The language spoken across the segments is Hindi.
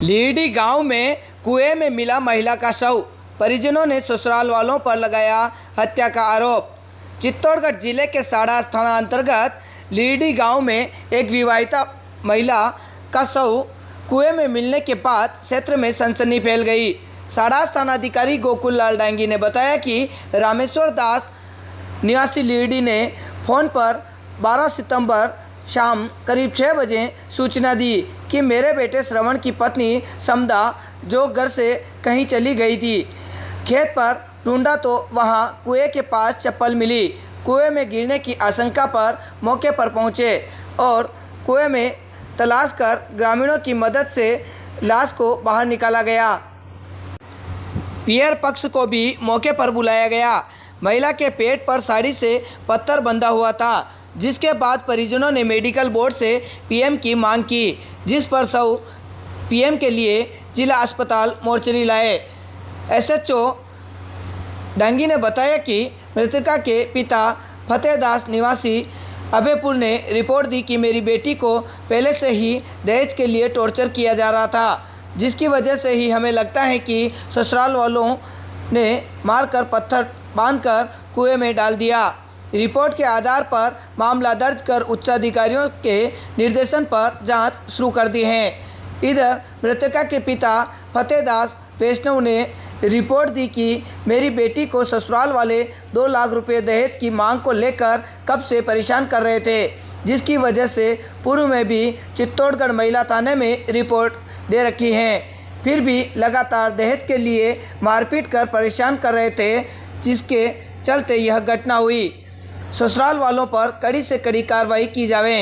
लीडी गांव में कुएं में मिला महिला का शव, परिजनों ने ससुराल वालों पर लगाया हत्या का आरोप। चित्तौड़गढ़ जिले के साड़ास थाना अंतर्गत लीडी गांव में एक विवाहिता महिला का शव कुएं में मिलने के बाद क्षेत्र में सनसनी फैल गई। साड़ास थानाधिकारी गोकुल लाल डांगी ने बताया कि रामेश्वर दास निवासी लीडी ने फ़ोन पर 12 सितंबर शाम करीब 6 बजे सूचना दी कि मेरे बेटे श्रवण की पत्नी समदा जो घर से कहीं चली गई थी। खेत पर ढूंढा तो वहां कुएं के पास चप्पल मिली। कुएं में गिरने की आशंका पर मौके पर पहुंचे और कुएं में तलाश कर ग्रामीणों की मदद से लाश को बाहर निकाला गया। पियर पक्ष को भी मौके पर बुलाया गया। महिला के पेट पर साड़ी से पत्थर बंधा हुआ था, जिसके बाद परिजनों ने मेडिकल बोर्ड से पीएम की मांग की, जिस पर शव पीएम के लिए जिला अस्पताल मोर्चरी लाए। एसएचओ डांगी ने बताया कि मृतका के पिता फतेहदास निवासी अभयपुर ने रिपोर्ट दी कि मेरी बेटी को पहले से ही दहेज के लिए टॉर्चर किया जा रहा था, जिसकी वजह से ही हमें लगता है कि ससुराल वालों ने मारकर पत्थर बांधकर कुएं में डाल दिया। रिपोर्ट के आधार पर मामला दर्ज कर उच्चाधिकारियों के निर्देशन पर जांच शुरू कर दी है। इधर मृतका के पिता फतेहदास वैष्णव ने रिपोर्ट दी कि मेरी बेटी को ससुराल वाले 2 लाख रुपए दहेज की मांग को लेकर कब से परेशान कर रहे थे, जिसकी वजह से पूर्व में भी चित्तौड़गढ़ महिला थाने में रिपोर्ट दे रखी है। फिर भी लगातार दहेज के लिए मारपीट कर परेशान कर रहे थे, जिसके चलते यह घटना हुई। ससुराल वालों पर कड़ी से कड़ी कार्रवाई की जावे।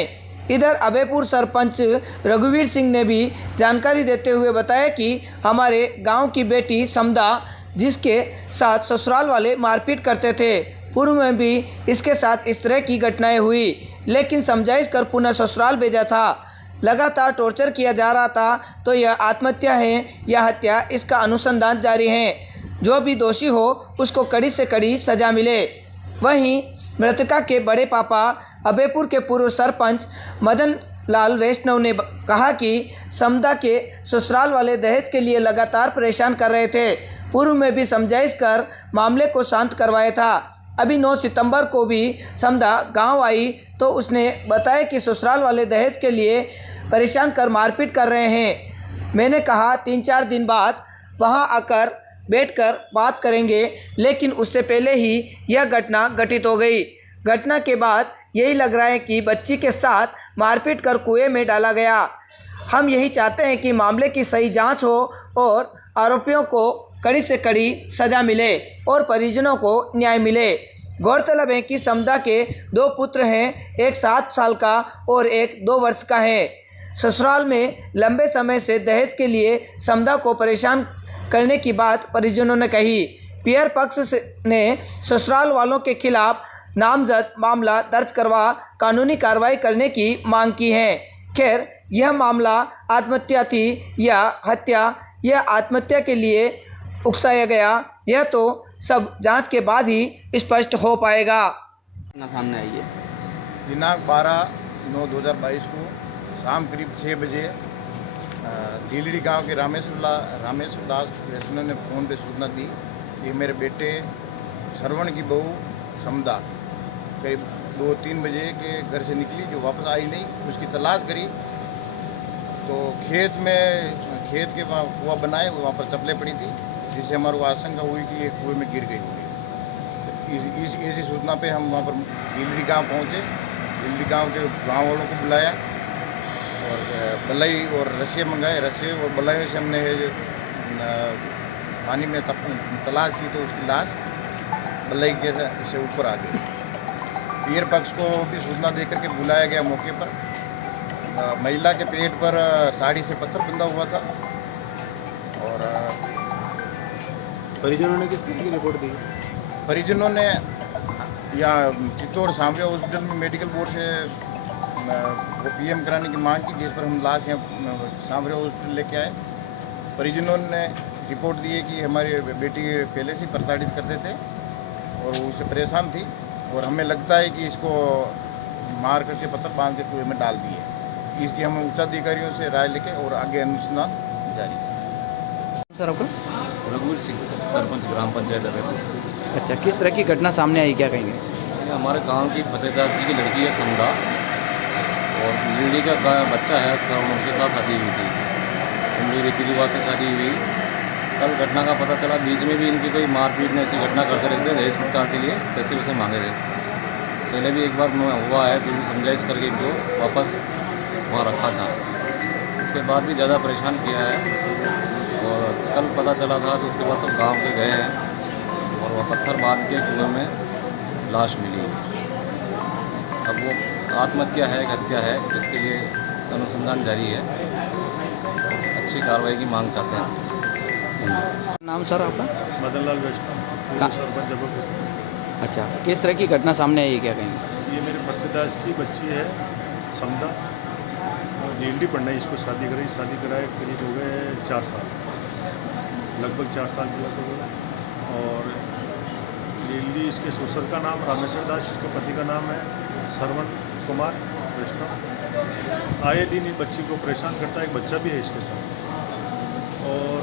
इधर अभयपुर सरपंच रघुवीर सिंह ने भी जानकारी देते हुए बताया कि हमारे गांव की बेटी समदा, जिसके साथ ससुराल वाले मारपीट करते थे, पूर्व में भी इसके साथ इस तरह की घटनाएं हुई, लेकिन समझाइश कर पुनः ससुराल भेजा था। लगातार टॉर्चर किया जा रहा था, तो यह आत्महत्या है या हत्या, इसका अनुसंधान जारी है। जो भी दोषी हो उसको कड़ी से कड़ी सजा मिले। वहीं मृतका के बड़े पापा अभयपुर के पूर्व सरपंच मदन लाल वैष्णव ने कहा कि समदा के ससुराल वाले दहेज के लिए लगातार परेशान कर रहे थे। पूर्व में भी समझाइश कर मामले को शांत करवाया था। अभी 9 सितंबर को भी समदा गांव आई तो उसने बताया कि ससुराल वाले दहेज के लिए परेशान कर मारपीट कर रहे हैं। मैंने कहा 3-4 दिन बाद वहां आकर बैठकर बात करेंगे, लेकिन उससे पहले ही यह घटना घटित हो गई। घटना के बाद यही लग रहा है कि बच्ची के साथ मारपीट कर कुएं में डाला गया। हम यही चाहते हैं कि मामले की सही जांच हो और आरोपियों को कड़ी से कड़ी सजा मिले और परिजनों को न्याय मिले। गौरतलब है कि समदा के 2 पुत्र हैं, एक 7 साल का और एक 2 वर्ष का है। ससुराल में लंबे समय से दहेज के लिए समदा को परेशान करने की बात परिजनों ने कही। पियर पक्ष ने ससुराल वालों के खिलाफ नामजद मामला दर्ज करवा कानूनी कार्रवाई करने की मांग की है। खैर, यह मामला आत्महत्या थी या हत्या, यह आत्महत्या के लिए उकसाया गया, यह तो सब जांच के बाद ही स्पष्ट हो पाएगा। सामने आई है। दिनांक 12/9/2022 को शाम करीब 6 बजे लीलड़ी गांव के रामेश्वर दास वैष्णव ने फ़ोन पे सूचना दी कि मेरे बेटे श्रवण की बहू समदा करीब 2-3 बजे के घर से निकली, जो वापस आई नहीं। उसकी तलाश करी तो खेत के वहाँ कुआं बनाए, वहाँ पर चप्पलें पड़ी थी, जिससे हमारे को आशंका हुई कि ये कुएं में गिर गई होगी। इसी सूचना पे हम वहाँ पर लीलड़ी गाँव पहुँचे। लीलड़ी गाँव के गाँव वालों को बुलाया और बलाई और रस्सियाँ मंगाए। रस्से और बलाइयों से हमने पानी में तलाश की तो उसकी लाश बलाई के से ऊपर आ गई। पियर पक्ष को भी सूचना दे करके बुलाया गया मौके पर। महिला के पेट पर साड़ी से पत्थर बंधा हुआ था और परिजनों ने किस तरह की रिपोर्ट दी? परिजनों ने यहाँ चित्तौड़ सांवरिया हॉस्पिटल में मेडिकल बोर्ड से वो पीएम कराने की मांग की, जिस पर हम लाश यहाँ सांवरिया हॉस्पिटल लेके आए। परिजनों ने रिपोर्ट दी है कि हमारी बेटी पहले से प्रताड़ित करते थे और वो उससे परेशान थी, और हमें लगता है कि इसको मार करके पत्थर बांध के कुएं में डाल दिए। इसकी हम उच्चाधिकारियों से राय लेके और आगे अनुसंधान जारी है। सर आपका? रघुवीर सिंह, सरपंच ग्राम पंचायत अभयपुर। अच्छा, किस तरह की घटना सामने आई, क्या कहेंगे? ये हमारे गांव की फतेहदास जी की लड़की है समदा, और लीडी का बच्चा है श्रवण, उसके साथ शादी हुई थी। उनकी रीति रिवाज से शादी हुई। कल घटना का पता चला, बीच में भी इनकी कोई मारपीट ने ऐसी घटना करते रहते थे, दहेज प्रताड़ना के लिए पैसे वैसे मांगे थे। पहले भी एक बार हुआ है, फिर भी समझाइश करके इनको वापस वहाँ रखा था। इसके बाद भी ज़्यादा परेशान किया है, और कल पता चला था तो उसके बाद सब गांव के गए हैं, और वह पत्थर बांध के कुएं में लाश मिली। अब वो आत्महत्या है, हत्या है, इसके लिए अनुसंधान जारी है। अच्छी कार्रवाई की मांग चाहते हैं। नाम सर आपका? मदनलाल वैष्णव, का- सरपंच जबलपुर। अच्छा, किस तरह की घटना सामने आई, क्या कहेंगे? ये मेरे फतेहदास की बच्ची है समदा, नीलडी पढ़ना है, इसको शादी कराए करीब हो गए 4 साल, लगभग 4 साल की हो गए। और नीलडी, इसके ससुर का नाम रामेश्वर दास, इसके पति का नाम है श्रवण कुमार वैष्णव। आए दिन इस बच्ची को परेशान करता है। एक बच्चा भी है इसके साथ, और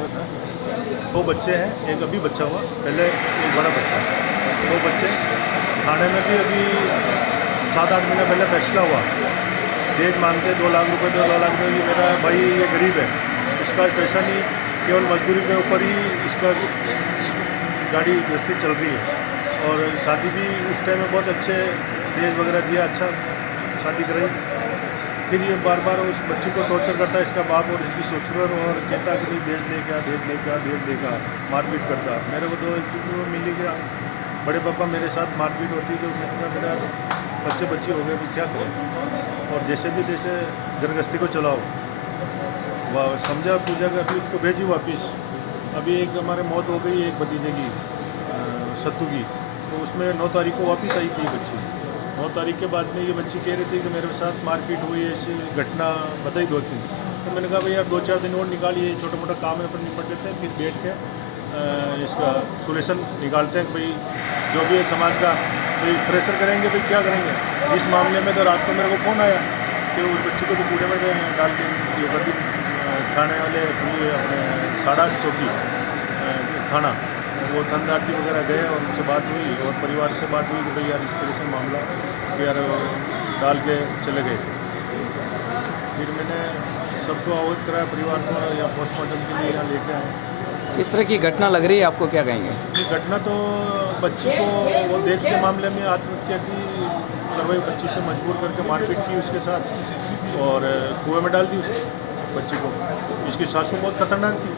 2 बच्चे हैं, एक अभी बच्चा हुआ, पहले एक बड़ा बच्चा है। 2 बच्चे। थाने में भी अभी 7-8 महीने पहले फैसला हुआ, दहेज मांगते 2 लाख रुपये, 2 लाख रुपये। ये मेरा भाई ये गरीब है, इसका पैसा नहीं, केवल मजदूरी के ऊपर ही इसका गाड़ी गृहस्थी चल रही है। और शादी भी उस टाइम में बहुत अच्छे दहेज वगैरह दिया, अच्छा शादी कराई। फिर ये बार बार उस बच्ची को टॉर्चर करता है, इसका बाप और इसकी ससुर, और कहता कि भाई दहेज लेकर दहेज लेकर दहेज लेकर मारपीट करता। मेरे को तो मिली गया, बड़े पापा मेरे साथ मारपीट होती, तो मेरा बच्चे हो गए, क्या करें। और जैसे भी जैसे गृहस्थी को चलाओ, वह समझा पूजा कर, अभी उसको भेजी वापिस। अभी एक हमारे मौत हो गई एक भतीजे की, सत्तू की, तो उसमें 9 तारीख को वापस आई थी बच्ची। 9 तारीख के बाद में ये बच्ची कह रही थी कि मेरे साथ मारपीट हुई, ऐसी घटना बताई 2-3। तो मैंने कहा भाई यार 2-4 दिन और निकालिए, छोटा मोटा काम है, अपन निपट लेते हैं, फिर बैठ के इसका सोल्यूशन निकालते हैं कि भाई जो भी है समाज का, भाई प्रेशर करेंगे, भाई क्या करेंगे। इस मामले में तो रात को मेरे को फ़ोन आया कि उस बच्ची को तो कूड़े में डाल के ये कर दी। थाने वाले अपने साड़ा चौकी थाना, वो धनदाटी वगैरह गए और उनसे बात हुई, और परिवार से बात हुई कि भाई यार इस तरह से मामला यार डाल के चले गए। फिर मैंने सबको अवगत कराया, परिवार को, या पोस्टमार्टम के लिए यहाँ लेके आए। किस तरह की घटना लग रही है आपको, क्या कहेंगे? ये घटना तो बच्ची को, वो देश के मामले में आत्महत्या की करवाई, बच्ची से मजबूर करके मारपीट की उसके साथ, और कुएं में डाल दी उस बच्ची को। इसकी सासू बहुत खतरनाक थी,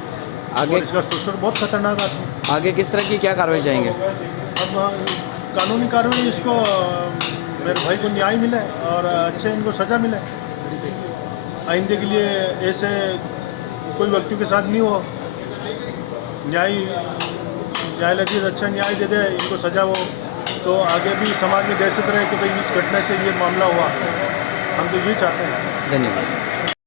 आगे और इसका ससुर बहुत खतरनाक आदमी। आगे किस तरह की क्या कार्रवाई चाहेंगे? अब कानूनी कार्रवाई, इसको मेरे भाई को न्याय मिले और अच्छे इनको सज़ा मिले। आइंदे के लिए ऐसे कोई व्यक्ति के साथ नहीं हो, न्यायालय जी अच्छा न्याय दे दे, इनको सज़ा हो, तो आगे भी समाज में दहशत रहे कि भाई इस घटना से ये मामला हुआ। हम तो ये चाहते हैं। धन्यवाद।